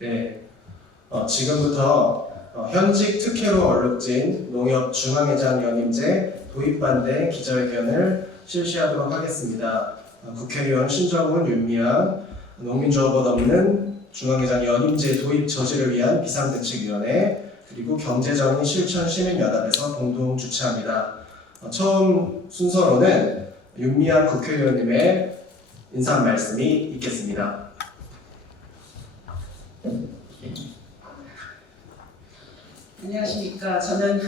네, 지금부터 현직 특혜로 얼룩진 농협중앙회장 연임제 도입 반대 기자회견을 실시하도록 하겠습니다. 국회의원 신정훈, 윤미향, 농민조합원 없는 중앙회장 연임제 도입 저지를 위한 비상대책위원회 그리고 경제정의 실천 시민연합에서 공동 주최합니다. 처음 순서로는 윤미향 국회의원님의 인사 말씀이 있겠습니다. 안녕하십니까. 저는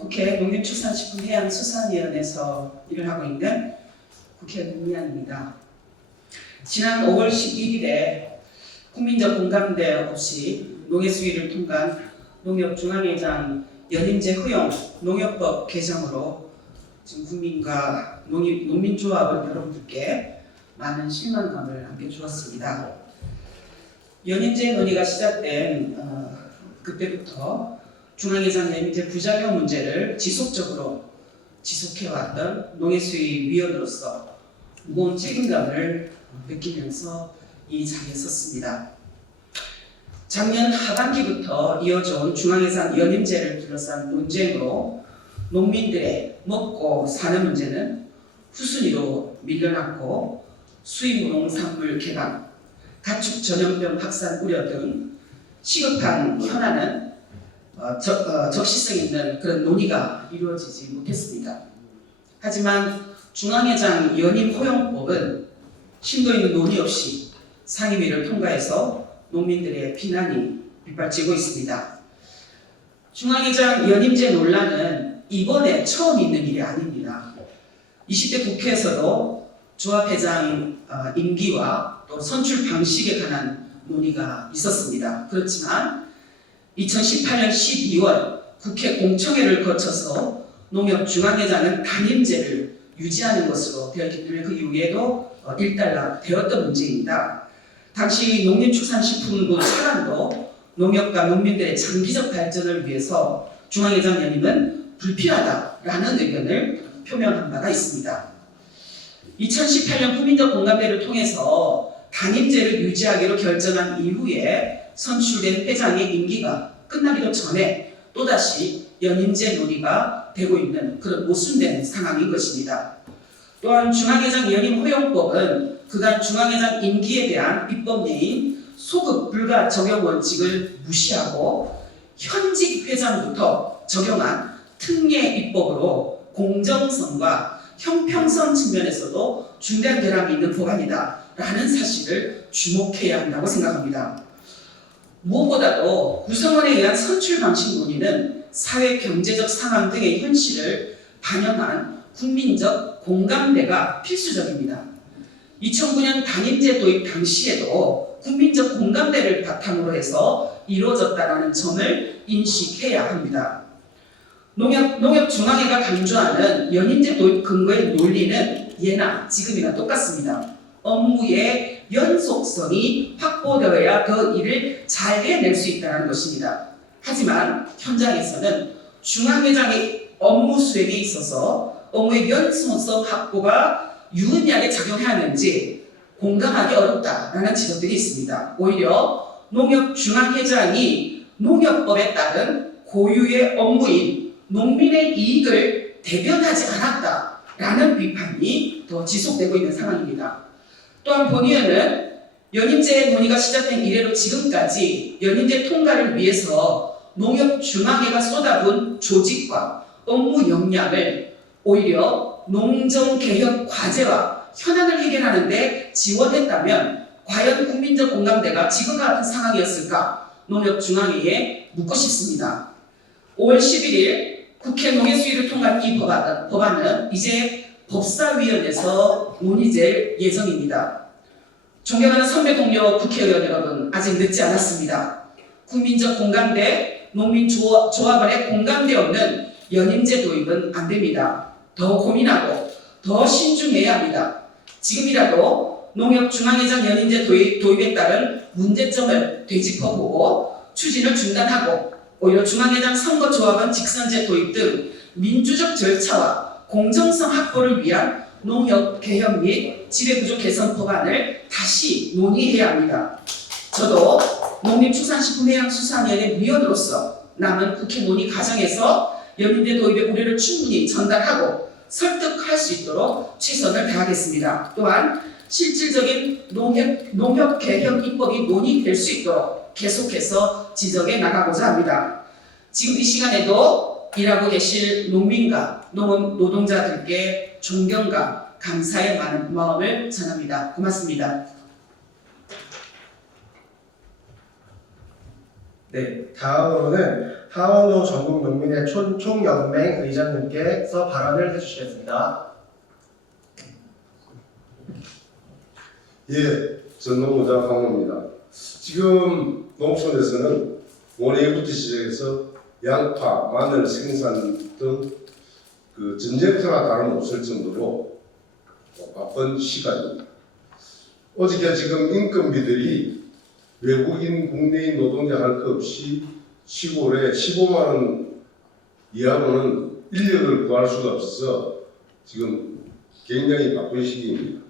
국회 농림축산식품해양수산위원회에서 일을 하고 있는 국회의원 윤미향입니다. 지난 5월 11일에 국민적 공감대 없이 농해수위를 통과한 농협중앙회장 연임제 허용 농협법 개정으로 지금 국민과 농민조합원 여러분들께 많은 실망감을 안겨주었습니다. 연임제 논의가 시작된 그때부터 중앙회장 연임제 부작용 문제를 지속적으로 지속해왔던 농해수위 위원으로서 무거운 책임감을 느끼면서 이 자리에 섰습니다. 작년 하반기부터 이어져온 중앙회장 연임제를 둘러싼 논쟁으로 농민들의 먹고 사는 문제는 후순위로 밀려났고 수입 농산물 개방, 가축 전염병 확산 우려 등 시급한 현안은 적시성 있는 그런 논의가 이루어지지 못했습니다. 하지만 중앙회장 연임 허용법은 심도 있는 논의 없이 상임위를 통과해서 농민들의 비난이 빗발치고 있습니다. 중앙회장 연임제 논란은 이번에 처음 있는 일이 아닙니다. 20대 국회에서도 조합회장 임기와 또 선출 방식에 관한 논의가 있었습니다. 그렇지만 2018년 12월 국회 공청회를 거쳐서 농협중앙회장은 단임제를 유지하는 것으로 되었기 때문에 그 이후에도 일단락되었던 문제입니다. 당시 농림축산식품부 차관도 농협과 농민들의 장기적 발전을 위해서 중앙회장 연임은 불필요하다라는 의견을 표명한 바가 있습니다. 2018년 국민적 공감대를 통해서 단임제를 유지하기로 결정한 이후에 선출된 회장의 임기가 끝나기도 전에 또다시 연임제 논의가 되고 있는 그런 모순된 상황인 것입니다. 또한 중앙회장 연임 허용법은 그간 중앙회장 임기에 대한 입법례인 소급 불가 적용 원칙을 무시하고 현직 회장부터 적용한 특례 입법으로 공정성과 형평성 측면에서도 중대한 결함이 있는 법안이다 라는 사실을 주목해야 한다고 생각합니다. 무엇보다도 구성원에 의한 선출 방식 논의는 사회 경제적 상황 등의 현실을 반영한 국민적 공감대가 필수적입니다. 2009년 단임제 도입 당시에도 국민적 공감대를 바탕으로 해서 이루어졌다는 점을 인식해야 합니다. 농협중앙회가 강조하는 연임제 도입 근거의 논리는 예나 지금이나 똑같습니다. 업무의 연속성이 확보되어야 그 일을 잘 해낼 수 있다는 것입니다. 하지만 현장에서는 중앙회장의 업무 수행에 있어서 업무의 연속성 확보가 유의미하게 작용해야 하는지 공감하기 어렵다라는 지적들이 있습니다. 오히려 농협중앙회장이 농협법에 따른 고유의 업무인 농민의 이익을 대변하지 않았다라는 비판이 더 지속되고 있는 상황입니다. 또한 본 의원은 연임제 논의가 시작된 이래로 지금까지 연임제 통과를 위해서 농협중앙회가 쏟아부은 조직과 업무 역량을 오히려 농정개혁 과제와 현안을 해결하는 데 지원했다면 과연 국민적 공감대가 지금과 같은 상황이었을까 농협중앙회에 묻고 싶습니다. 5월 11일 국회 농해수위를 통과한 이 법안은 이제 법사위원회에서 논의될 예정입니다. 존경하는 선배 동료 국회의원 여러분, 아직 늦지 않았습니다. 국민적 공감대, 농민조합원의 공감대 없는 연임제 도입은 안 됩니다. 더 고민하고 더 신중해야 합니다. 지금이라도 농협중앙회장 연임제 도입에 따른 문제점을 되짚어보고 추진을 중단하고 오히려 중앙회장 선거조합원 직선제 도입 등 민주적 절차와 공정성 확보를 위한 농협 개혁 및 지배구조 개선 법안을 다시 논의해야 합니다. 저도 농림축산식품해양수산위원회 위원으로서 남은 국회 논의 과정에서 연임제 도입의 우려를 충분히 전달하고 설득할 수 있도록 최선을 다하겠습니다. 또한 실질적인 농협 개혁 입법이 논의될 수 있도록 계속해서 지적해 나가고자 합니다. 지금 이 시간에도 일하고 계실 농민과 농업 노동자들께 존경과 감사의 많은 마음을 전합니다. 고맙습니다. 네, 다음으로는 하원도 전국농민의 총연맹 의장님께서 발언을 해주시겠습니다. 예, 전농의장 황호입니다. 지금 농촌에서는 올해부터 시작해서 양파, 마늘 생산 등 그 전쟁터나 다름없을 정도로 바쁜 시간입니다. 어저께 지금 인건비들이 외국인, 국내인 노동자 할 것 없이 시골에 15만 원 이하로는 인력을 구할 수가 없어서 지금 굉장히 바쁜 시기입니다.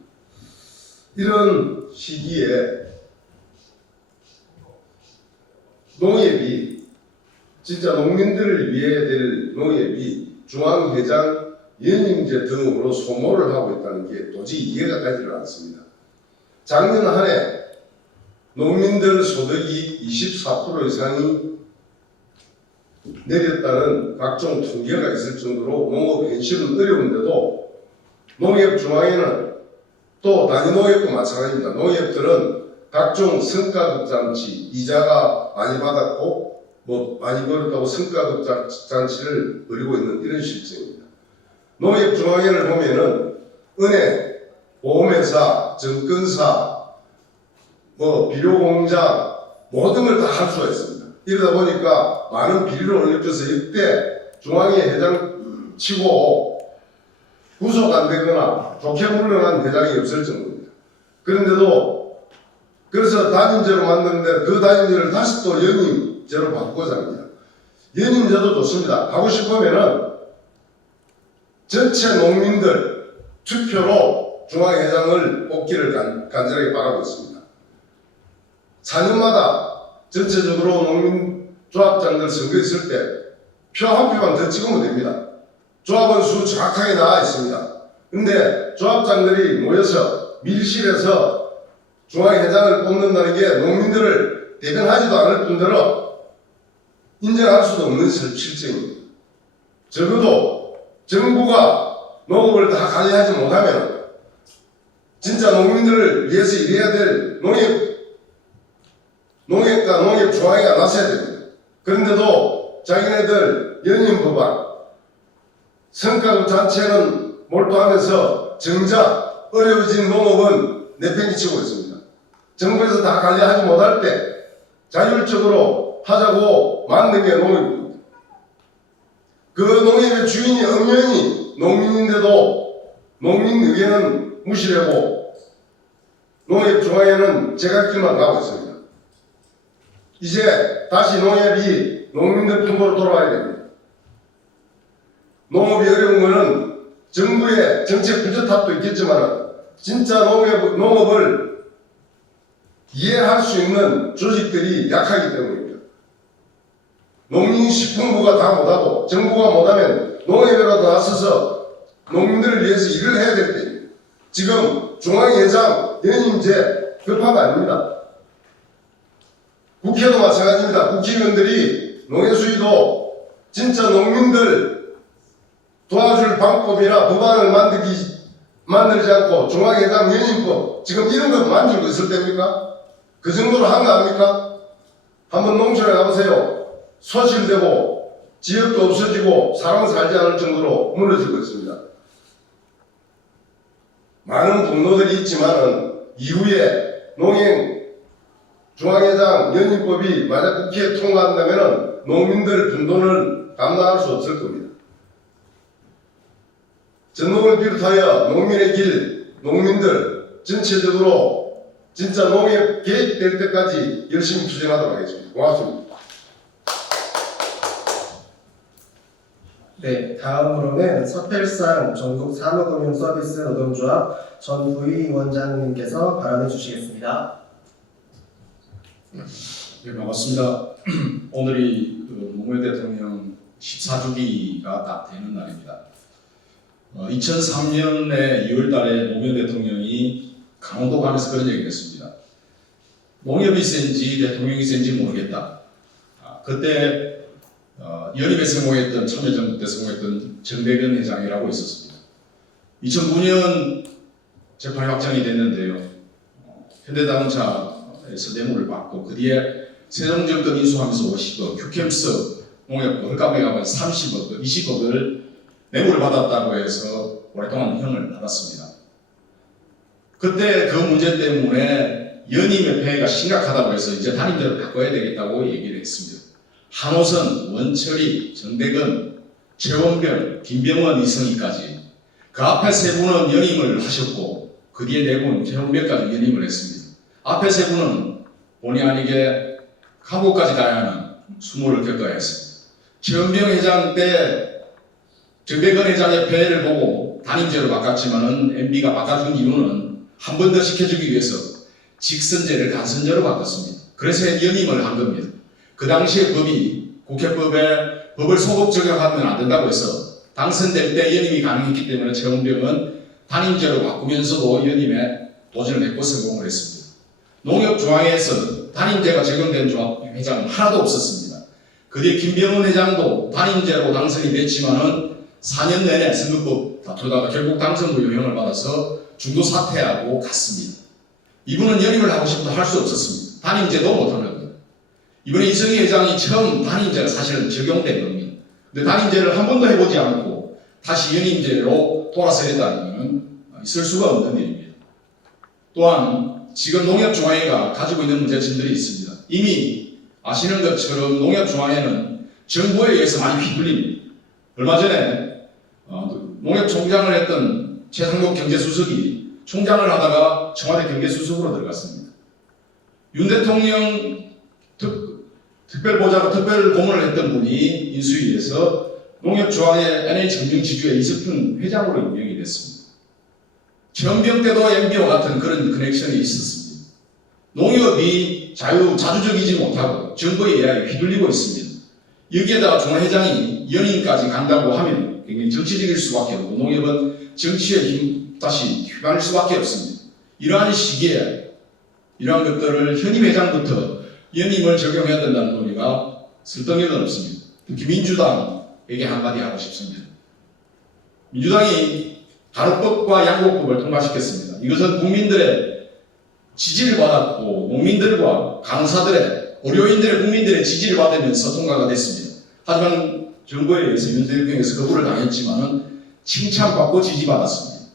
이런 시기에 농협이 진짜 농민들을 위해 될 농협이 중앙회장, 연임제 등으로 소모를 하고 있다는 게 도저히 이해가 가지를 않습니다. 작년 한 해 농민들 소득이 24% 이상이 내렸다는 각종 통계가 있을 정도로 농업 현실은 어려운데도 농협중앙회는 또 단위농협도 마찬가지입니다. 농협들은 각종 성과급 잔치, 이자가 많이 받았고 많이 벌었다고 성과급 잔치를 벌이고 있는 이런 실정입니다. 농협중앙회를 보면은 은행, 보험회사, 증권사, 비료공장 모든 걸 다 할 수가 있습니다. 이러다 보니까 많은 비리를 올려줘서 역대 중앙회 회장 치고 구속 안 되거나 좋게 물러난 회장이 없을 정도입니다. 그런데도 그래서 단임제로 만드는데 그 단임제를 다시 또 연임제로 바꾸고자 합니다. 연임제도 좋습니다. 하고 싶으면은 전체 농민들 투표로 중앙회장을 뽑기를 간절하게 바라고 있습니다. 4년마다 전체적으로 농민 조합장들 선거 있을 때 표 한 표만 더 찍으면 됩니다. 조합원 수 정확하게 나와 있습니다. 근데 조합장들이 모여서 밀실에서 중앙회장을 뽑는다는 게 농민들을 대변하지도 않을 뿐더러 인정할 수도 없는 실정입니다. 적어도 정부가 농업을 다 관리하지 못하면 진짜 농민들을 위해서 일해야 될 농협과 농협중앙회가 나서야 됩니다. 그런데도 자기네들 연임법안 성과급 자체는 몰두하면서 정작 어려워진 농업은 내팽개치고 있습니다. 정부에서 다 관리하지 못할 때 자율적으로 하자고 만든 게 농협입니다. 그 농협의 주인이 엄연히 농민인데도 농민의회는 무시하고 농협중앙회는 제각길만 가고 있습니다. 이제 다시 농협이 농민들 품으로 돌아와야 됩니다. 농업이 어려운 것은 정부의 정책 부족함도 있겠지만 진짜 농업을 이해할 수 있는 조직들이 약하기 때문입니다. 농림식품부가 다 못하고 정부가 못하면 농협이라도 나서서 농민들을 위해서 일을 해야 될 때입니다. 지금 중앙회장 연임제 급한 거 아닙니다. 국회도 마찬가지입니다. 국회의원들이 농해수위도 진짜 농민들 도와줄 방법이나 법안을 만들지 않고 중앙회장 연임법 지금 이런 거 만들고 있을 때입니까? 그 정도로 한 거 아닙니까? 한번 농촌에 가보세요. 소실되고 지역도 없어지고 사람은 살지 않을 정도로 무너지고 있습니다. 많은 분노들이 있지만은 이후에 중앙회장 연임법이 만약 국회에 통과한다면 농민들 분노를 감당할 수 없을 겁니다. 전농을 비롯하여 농민의 길, 농민들 전체적으로 진짜 농협 개입될 때까지 열심히 투쟁하도록 하겠습니다. 고맙습니다. 네, 다음으로는 서펠상 전국 사무금융서비스 노동조합 전 부위원장님께서 발언해 주시겠습니다. 네, 반갑습니다. 오늘이 노무현 대통령 14주기가 딱 되는 날입니다. 2003년에 2월 달에 노무현 대통령이 강원도 관에서 그런 얘기를 했습니다. 농협이 센지 대통령이 센지 모르겠다. 그때 연임에 성공했던, 참여정부 때 성공했던 정대근 회장이라고 있었습니다. 2009년 재판이 확정이 됐는데요. 현대자동차에서 뇌물을 받고 그 뒤에 세종정권 인수하면서 50억, 휴캠스 농협 헐값매각은 30억, 20억을 뇌물을 받았다고 해서 오랫동안 형을 받았습니다. 그때 그 문제 때문에 연임의 폐해가 심각하다고 해서 이제 단임제로 바꿔야 되겠다고 얘기를 했습니다. 한호선, 원철이, 정대근, 최원병, 김병원, 이성희까지 그 앞에 세 분은 연임을 하셨고 그 뒤에 네 분, 최원병까지 연임을 했습니다. 앞에 세 분은 본의 아니게 감옥까지 가야 하는 수모를 겪어야 했습니다. 최원병 회장 때 정대근 회장의 폐해를 보고 단임제로 바꿨지만은 MB가 바꿔준 이유는 한 번 더 시켜주기 위해서 직선제를 간선제로 바꿨습니다. 그래서 연임을 한 겁니다. 그 당시의 법이 국회법에 법을 소급 적용하면 안 된다고 해서 당선될 때 연임이 가능했기 때문에 최원병은 단임제로 바꾸면서도 연임에 도전을 했고 성공을 했습니다. 농협중앙회에서 단임제가 적용된 회장은 하나도 없었습니다. 그 뒤에 김병원 회장도 단임제로 당선이 됐지만은 4년 내내 선거법 다투다가 결국 당선부 요청을 받아서 중도 사퇴하고 갔습니다. 이분은 연임을 하고 싶어도 할 수 없었습니다. 단임제도 못하는 겁니다. 이번에 이성희 회장이 처음 단임제가 사실은 적용된 겁니다. 근데 단임제를 한 번도 해보지 않고 다시 연임제로 돌아서야 된다는 것은 있을 수가 없는 일입니다. 또한 지금 농협중앙회가 가지고 있는 문제점들이 있습니다. 이미 아시는 것처럼 농협중앙회는 정부에 의해서 많이 휘둘립니다. 얼마 전에 농협총장을 했던 최상목 경제수석이 총장을 하다가 청와대 경제수석으로 들어갔습니다. 윤 대통령 특별보좌로 특별 고문을 했던 분이 인수위에서 농협중앙회 NH금융지주의 이석훈 회장으로 임명이 됐습니다. 최원병 때도 MB와 같은 그런 커넥션이 있었습니다. 농협이 자주적이지 못하고 정부의 예약에 휘둘리고 있습니다. 여기에다가 중앙회장이 연임까지 간다고 하면 굉장히 정치적일 수밖에 없고 농협은 정치의 힘 다시 휘말릴 수밖에 없습니다. 이러한 시기에 이러한 것들을 현임 회장부터 연임을 적용해야 된다는 논의가 설득력은 없습니다. 특히 민주당에게 한마디 하고 싶습니다. 민주당이 간호법과 양곡법을 통과시켰습니다. 이것은 국민들의 지지를 받았고 농민들과 간호사들의 의료인들의 국민들의 지지를 받으면서 통과가 됐습니다. 하지만 정부에 의해서 윤 대통령에서 거부를 당했지만은 칭찬받고 지지받았습니다.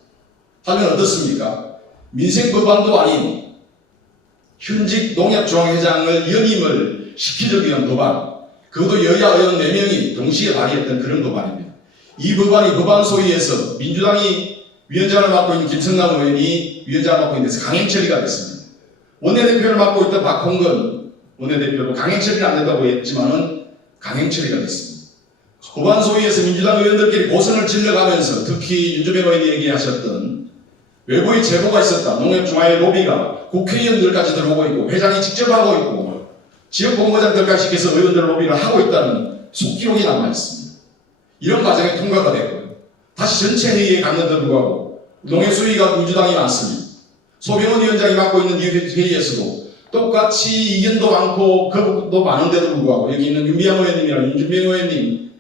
하지만 어떻습니까? 민생 법안도 아닌 현직 농협중앙회장을 연임을 시키기 위한 법안, 그것도 여야 의원 4명이 동시에 발의했던 그런 법안입니다. 이 법안이 법안 소위에서 민주당이 위원장을 맡고 있는 김성남 의원이 위원장을 맡고 있는 데서 강행 처리가 됐습니다. 원내대표를 맡고 있던 박홍근 원내대표도 강행 처리는 안 된다고 했지만은 강행 처리가 됐습니다. 법안 소위에서 민주당 의원들끼리 고성을 질러가면서 특히 윤주배 의원이 얘기하셨던 외부의 제보가 있었다. 농협중앙회 로비가 국회의원들까지 들어오고 있고 회장이 직접 하고 있고 지역 본부장들까지 시켜서 의원들 로비를 하고 있다는 속기록이 남아있습니다. 이런 과정에 통과가 됐고요. 다시 전체 회의에 갔는데도 불구하고 농협수위가 민주당이 많습니다. 소병원 위원장이 맡고 있는 이 회의에서도 똑같이 의견도 많고 거부도 많은데도 불구하고 여기 있는 윤미향 의원님이랑 윤준명 의원님,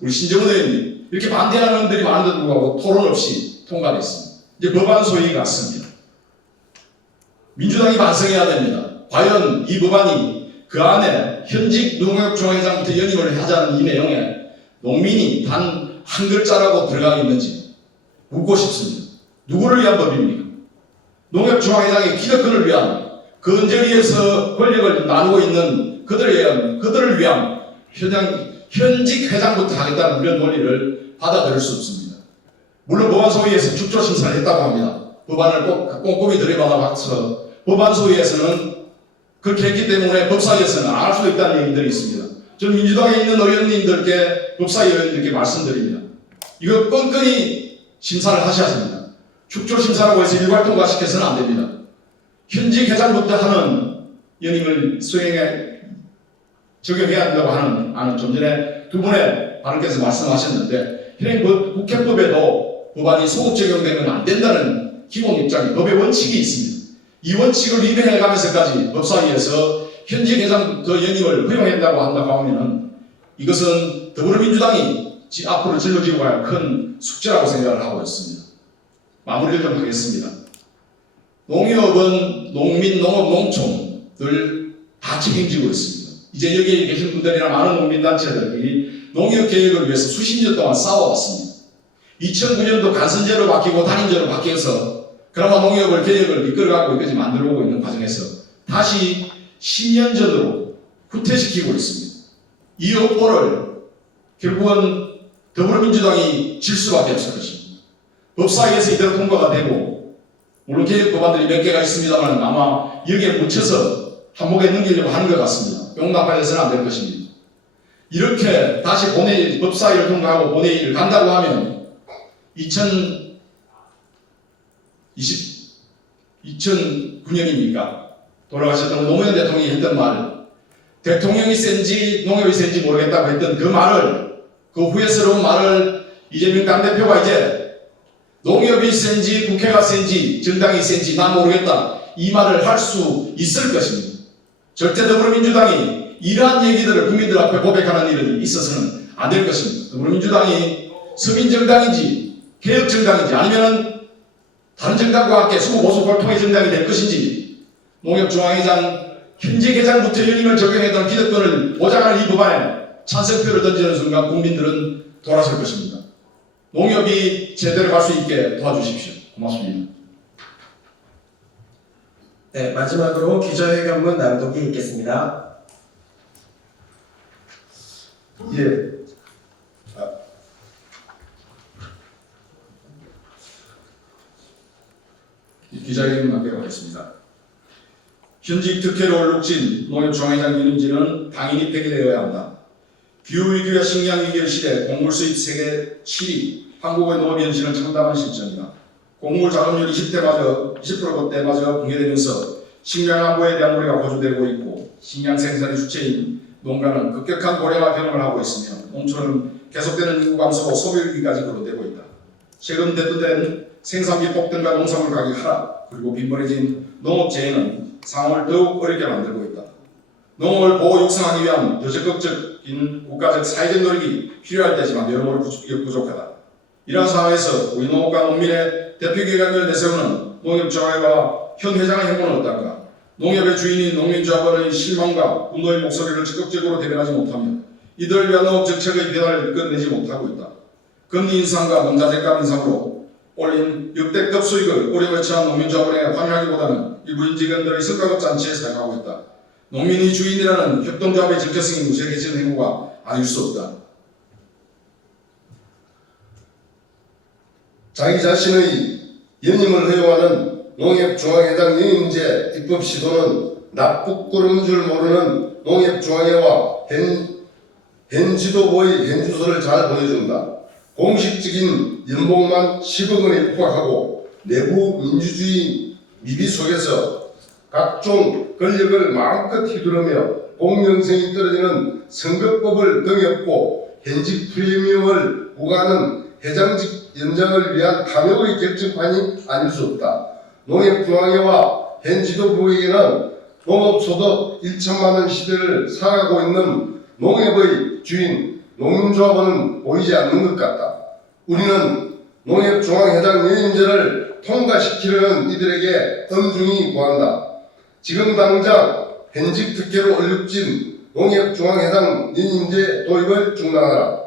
우리 신정은 의원님 이렇게 반대하는 분들이 많은데도 불구하고 토론 없이 통과됐습니다. 이제 법안 소위가 왔습니다. 민주당이 반성해야 됩니다. 과연 이 법안이 그 안에 현직 농협중앙회장부터 연임을 하자는 이 내용에 농민이 단 한 글자라고 들어가 있는지 묻고 싶습니다. 누구를 위한 법입니까? 농협중앙회장의 기득권을 위한 그 언저리에서 권력을 나누고 있는 그들을 위한 현직 회장부터 하겠다는 그런 논의를 받아들일 수 없습니다. 물론 법안 소위에서 축조 심사를 했다고 합니다. 법안을 꼭 꼼꼼히 들여다봐서 법안 소위에서는 그렇게 했기 때문에 법사위에서는 안 할 수도 있다는 얘기들이 있습니다. 저는 민주당에 있는 의원님들께 법사위 의원님들께 말씀드립니다. 이거 끈끈이 심사를 하셔야 합니다. 축조 심사라고 해서 일괄 통과시켜서는 안 됩니다. 현직 회장부터 하는 연임을 적용해야 한다고 하는 좀 전에 두 분의 발언께서 말씀하셨는데 현행 국회법에도 법안이 소급 적용되면 안 된다는 기본 입장이 법의 원칙이 있습니다. 이 원칙을 위배해가면서까지 법사위에서 현직 회장 그 연임을 허용한다고 하면은 이것은 더불어민주당이 앞으로 짊어지고 갈 큰 숙제라고 생각을 하고 있습니다. 마무리를 좀 하겠습니다. 농협은 농민, 농업, 농촌을 다 책임지고 있습니다. 이제 여기 계신 분들이나 많은 농민단체들이 농협 개혁을 위해서 수십 년 동안 싸워왔습니다. 2009년도 간선제로 바뀌고 단임제로 바뀌어서 그나마 농협을 개혁을 이끌어가고 여기까지 만들어오고 있는 과정에서 다시 10년 전으로 후퇴시키고 있습니다. 이 업보를 결국은 더불어민주당이 질 수밖에 없을 것입니다. 법사위에서 이대로 통과가 되고 물론 개혁 법안들이 몇 개가 있습니다만 아마 여기에 묻혀서 한목에 넘기려고 하는 것 같습니다. 용납해서는 안 될 것입니다. 이렇게 다시 본회의, 법사위를 통과하고 본회의를 간다고 하면 2009년입니까? 돌아가셨던 노무현 대통령이 했던 말, 대통령이 센지 농협이 센지 모르겠다고 했던 그 말을, 그 후회스러운 말을 이재명 당대표가 이제 농협이 센지 국회가 센지 정당이 센지 난 모르겠다 이 말을 할 수 있을 것입니다. 절대 더불어민주당이 이러한 얘기들을 국민들 앞에 고백하는 일이 있어서는 안 될 것입니다. 더불어민주당이 서민정당인지 개혁정당인지 아니면 다른 정당과 함께 수보수 골통의 정당이 될 것인지 농협중앙회장 현직 회장부터 연임을 적용했던 기득권을 보장하는 이 법안에 찬성표를 던지는 순간 국민들은 돌아설 것입니다. 농협이 제대로 갈 수 있게 도와주십시오. 고맙습니다. 네, 마지막으로 기자회견문 낭독이 있겠습니다. 예. 기자회견문 낭독하겠습니다. 현직 특혜로 얼룩진 농협중앙회장 연임지는 당연히 폐기되어야 한다. 기후위기와 식량위기의 시대 곡물 수입 세계 7위, 한국의 농업 현실은 참담한 실정이다. 곡물 자동률 20%대마저 붕괴되면서 식량 안보에 대한 우려가 고조되고 있고 식량 생산의 주체인 농가는 급격한 고령화 경험을 하고 있으며 농촌은 계속되는 인구 감소로 소비 위기까지 거론되고 있다. 최근 대두된 생산비 폭등과 농산물 가격 하락 그리고 빈번해진 농업재해는 상황을 더욱 어렵게 만들고 있다. 농업을 보호 육성하기 위한 더 적극적인 국가적 사회적 노력이 필요할 때지만 여러모로 부족하다. 이러한 상황에서 우리 농업과 농민의 대표기관을 내세우는 농협중앙회와 현 회장의 행보는 어떤가? 농협의 주인인 농민조합원의 실망과 분노의 목소리를 적극적으로 대변하지 못하며 이들을 위한 농업 정책의 변화를 이끌어내지 못하고 있다. 금리 인상과 농자재가 인상으로 올린 역대급 수익을 어려움에 처한 농민조합원에 환영하기보다는 일부 임직원들의 성과급 잔치에 사용하고 있다. 농민이 주인이라는 협동조합의 정체성이 무색해지는 행보가 아닐 수 없다. 자기 자신의 연임을 허용하는 농협중앙회장 연임제 입법 시도는 납북구름인 줄 모르는 농협중앙회와 현 지도부의 현주소를 잘 보여준다. 공식적인 연봉만 10억 원에 포함하고 내부 민주주의 미비 속에서 각종 권력을 마음껏 휘두르며 공정성이 떨어지는 선거법을 등에 업고 현직 프리미엄을 부과하는 회장직 연장을 위한 탐욕의 결정판이 아닐 수 없다. 농협중앙회와 현 지도부에게는 농업소득 1천만 원 시대를 살아가고 있는 농협의 주인 농민조합원은 보이지 않는 것 같다. 우리는 농협중앙회장 연임제를 통과시키려는 이들에게 엄중히 구한다. 지금 당장 현직 특혜로 얼룩진 농협중앙회장 연임제 도입을 중단하라.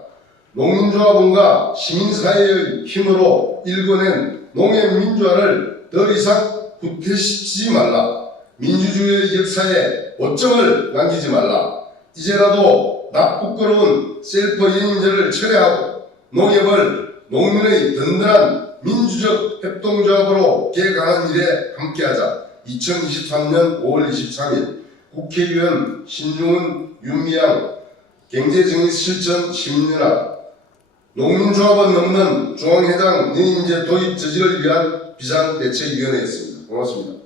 농민조합원과 시민사회의 힘으로 일궈낸 농협민주화를 더 이상 후퇴시키지 말라. 민주주의의 역사에 오점을 남기지 말라. 이제라도 납부끄러운 셀프 연임제를 철회하고 농협을 농민의 든든한 민주적 협동조합으로 개혁하는 일에 함께하자. 2023년 5월 23일 국회의원 신중훈, 윤미향, 경제정의실천 시민연합 농민조합원 넘는 중앙회장 연임제 도입 저지를 위한 비상대책위원회였습니다. 고맙습니다.